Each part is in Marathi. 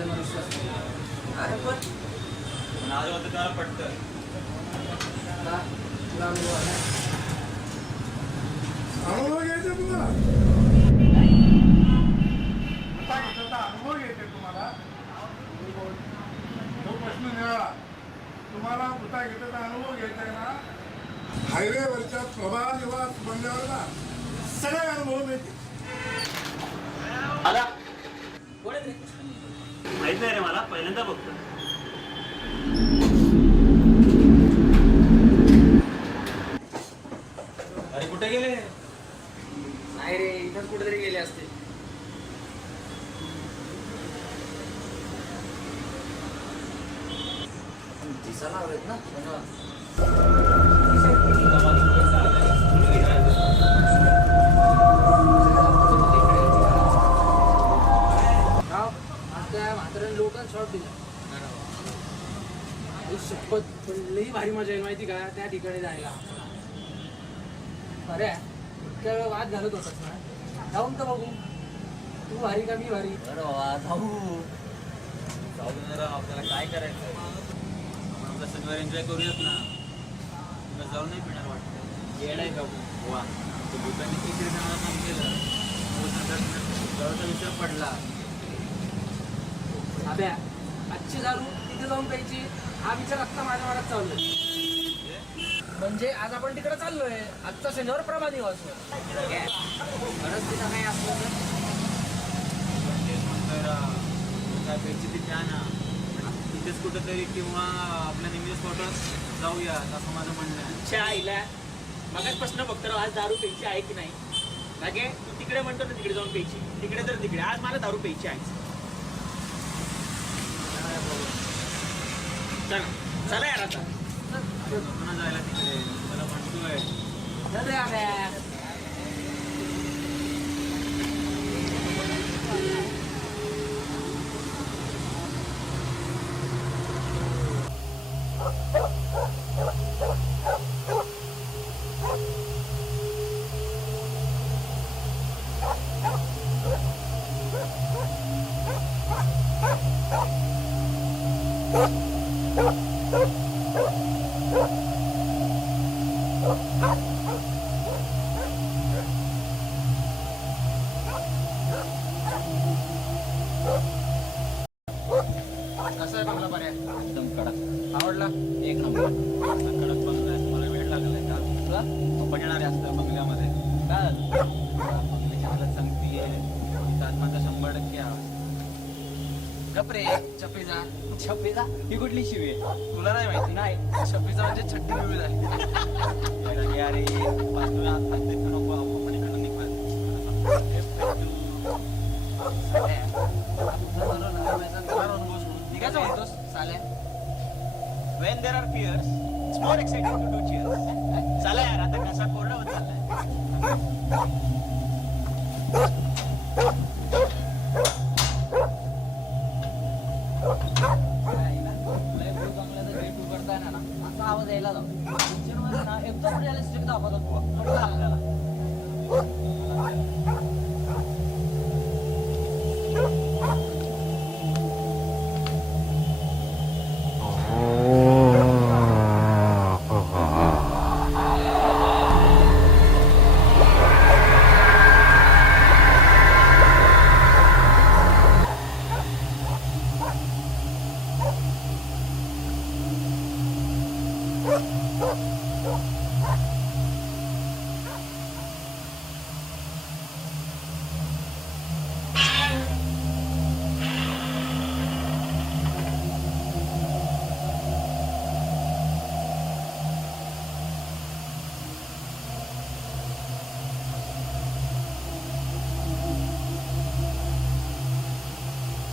आपल्याला विश्वास नाही. अरे पण आज होतं त्याला पटतं का तुला अनुभव आला? अनुभव घ्यायचे तुम्हाला अनुभव घ्यायचे तुम्हाला तो प्रश्न निराळा. तुम्हाला भूता घेताचा अनुभव घ्यायचा आहे ना, हायवेवरच्या प्रभा निवास बंगल्यावर ना सगळे अनुभव मिळते. आला कोण आहे ते? माहित नाही रे मला, पहिल्यांदा बघतो. अरे कुठे गेले? नाही रे, इथंच कुठेतरी गेले असते. दिसायला हवेत ना. म्हाताऱ्याने लोकांना शॉर्ट दिला. शपथ पण लई भारी मजा येईल माहिती का त्या ठिकाणी जायला. अरे इतक्या वेळ वाद घालत होतास ना, जाऊन तर बघू. तू भारी का मी भारी? अरे वा, जाऊ दे राव, आपल्याला काय करायचं. आपण आपला शनिवार एन्जॉय करूयात ना. तुला जाऊन नाही पिणार वाटतं? येड आहे का वा, भूतांनी किती जणांना काम केलं, जवळचा विषय पडला. अभ्या आजची दारू तिथे जाऊन प्यायची हा विचार आत्ता माझ्या मनात चालू आहे. म्हणजे आज आपण तिकडे चाललोय, आजचा शनिवार प्रभा दिवस. खरंच तिथं नाही असलं तर काय प्यायची ती प्या ना, तिथेच कुठंतरी किंवा आपल्या नेहमी स्पॉटवर जाऊया, असं माझं म्हणणं आहे. अच्छा आईला मगाच प्रश्न फक्त आज दारू प्यायची आहे की नाही. लागे तू तिकडे म्हणतो ना तिकडे जाऊन प्यायची, तिकडे तर तिकडे. आज मला दारू प्यायची आहे. चला यार आता पुन्हा जायला तिकडे मला म्हणतोय. कसं आहे बंगला पर्याय? एकदम कडक, आवडला? एक नंबर. कडक बंगला आहे. मला वेळ लागलाय का तुला? आपण येणार असतं बंगल्यामध्ये. काय झालं? बंगल्याची हालत सांगतीये, आत्माचा 100% आवाज. गपरे चपेजा. छप्पीचा ही कुठली शिवी आहे? तुला नाही माहिती? नाही छप्पीचा म्हणजे छट्टी मिळू झाली. अरे बाजूला नको, आपण इकडून निघूया. निघायचं म्हणतोस साल्या? When there are fears, it's more exciting to do cheers. चला यार, आता कसा कोरडा होत चाललाय. असा आवाज यायला ना एकदम रिअलिस्टिक दाखवतात आपल्याला.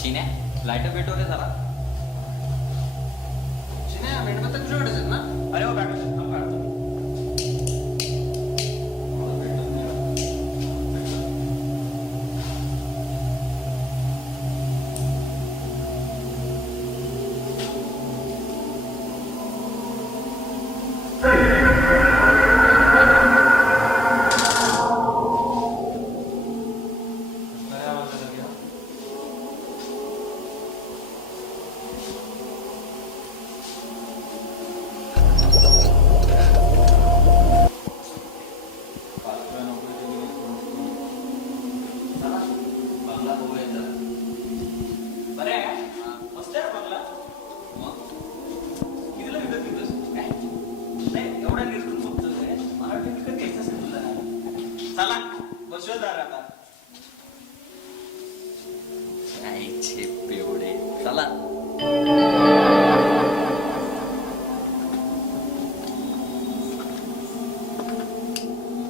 चिन्या लाईटर पेटव रे जरा. चिन्या मेणबत्त्या तुझ्याकडेच आहेत ना? अरे हो काढतो. चला.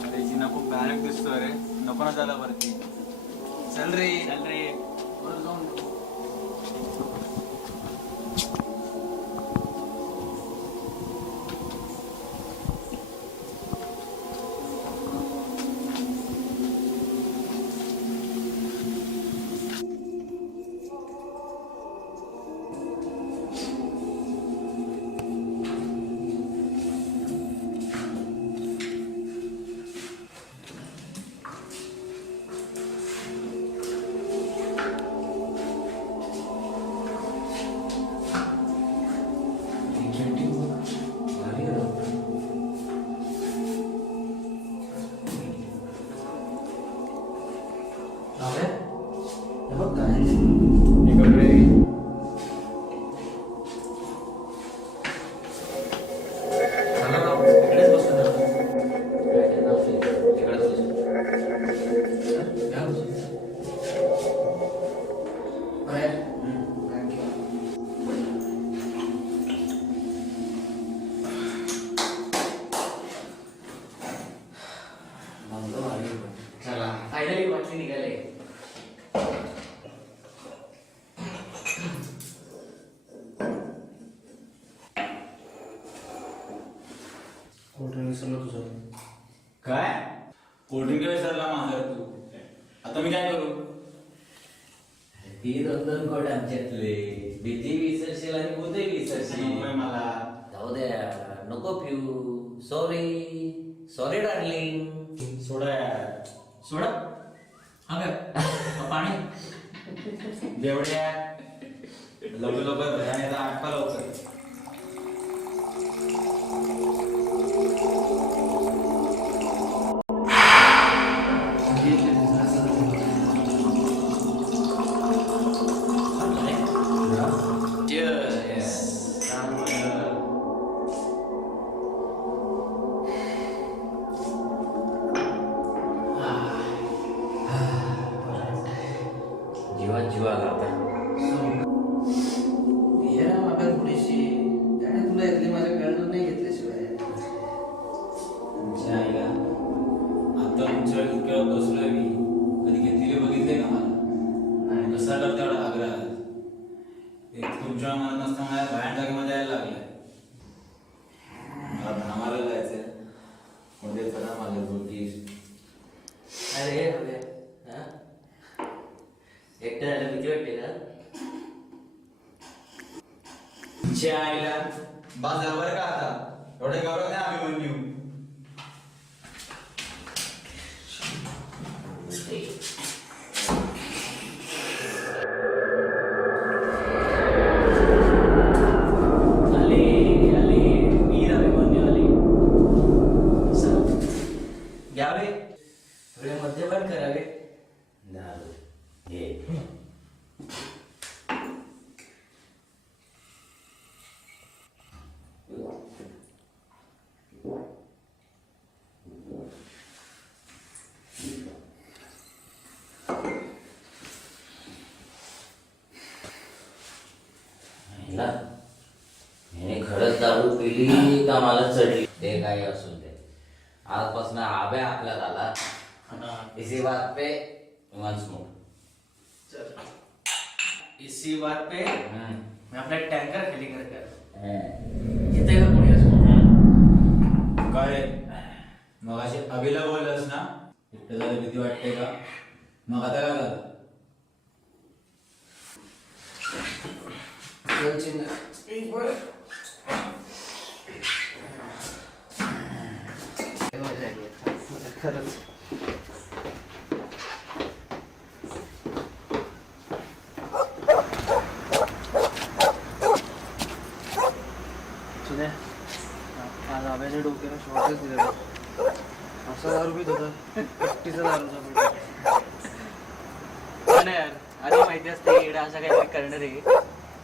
अरे जिना खूप भयानक दिसतोय रे, नको ना झाला वरती. चल रे वर जाऊन बघू. चला फायनली बाटली निघाले. काय कोल्ड्रिंक विसरला माझा तू, आता मी काय करू? ती 2-2 कोट आमच्यातले. भीती विसरशील आणि भूते विसरशील. नकोय मला. जाऊ द्या, नको पिऊ. Sorry darling. सोडा यार, सोडा. हा काय पाणी जेवढ्या लवकर भयाने आटपा लवकर. जीवा लागतात. थोडीशी त्याने तुला इथली माझ्या कळलं नाही घेतल्याशिवाय. आता तुमच्या इतक्या बसलोय मी, कधी घेतलेले बघितले का मला? नाही. कसा करता एवढा आग्रह? एक तुमच्या मनात नसता माझ्या बाहेर जागेमध्ये यायला लागलाय. मला भ्रमाला जायचंय म्हणजे चला माझ्या जोडीस. अरे हवे एकटं झालं भीती वाटते का? आईला बस झालं बरं का आता, एवढे गौरव नाही आम्ही म्हणून येऊ. घ्यावे थोडे मद्यपान करावे. दारू घे. खरंच दारू पिली का मला चढली ते काही असू दे. आजपासून आब्या आपल्यात आला. इसी बात पे वंस मोर. इसी बात पे मैं अपना टैंकर खाली कर इथे का कोणी असं? काय मग अशी अभिला बोललास ना, एकटं झालं भीती वाटते का? मग आता काय झालं? खरंच सुने आज आब्याच्या डोक्याला शॉर्टच दिलेला. असा दारू पित होता, एकटीचा दारूचा पण यार आधी माहिती असते एवढा असा काहीतरी करणार आहे.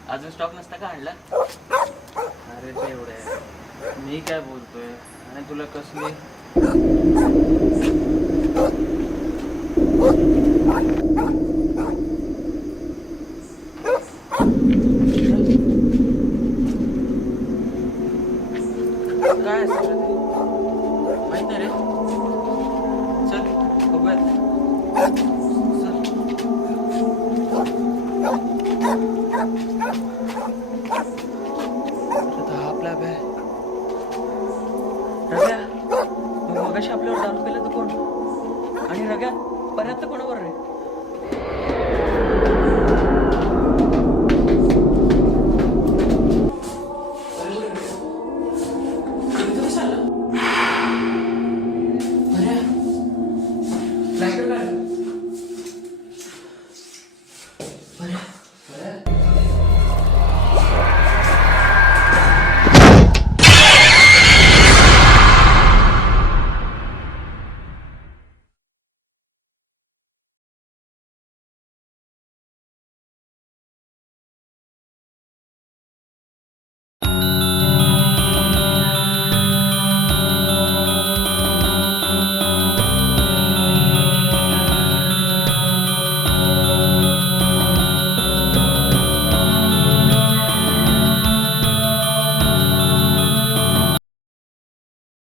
अजून स्टॉक नसता का आणला? अरे ते एवढं आहे, मी काय बोलतोय आणि तुला कसली हा आपला बॅ रग्या, मग मगाशी आपल्यावर दारू पेलं तर कोण? आणि रग्या पर्यंत कोणावर रे?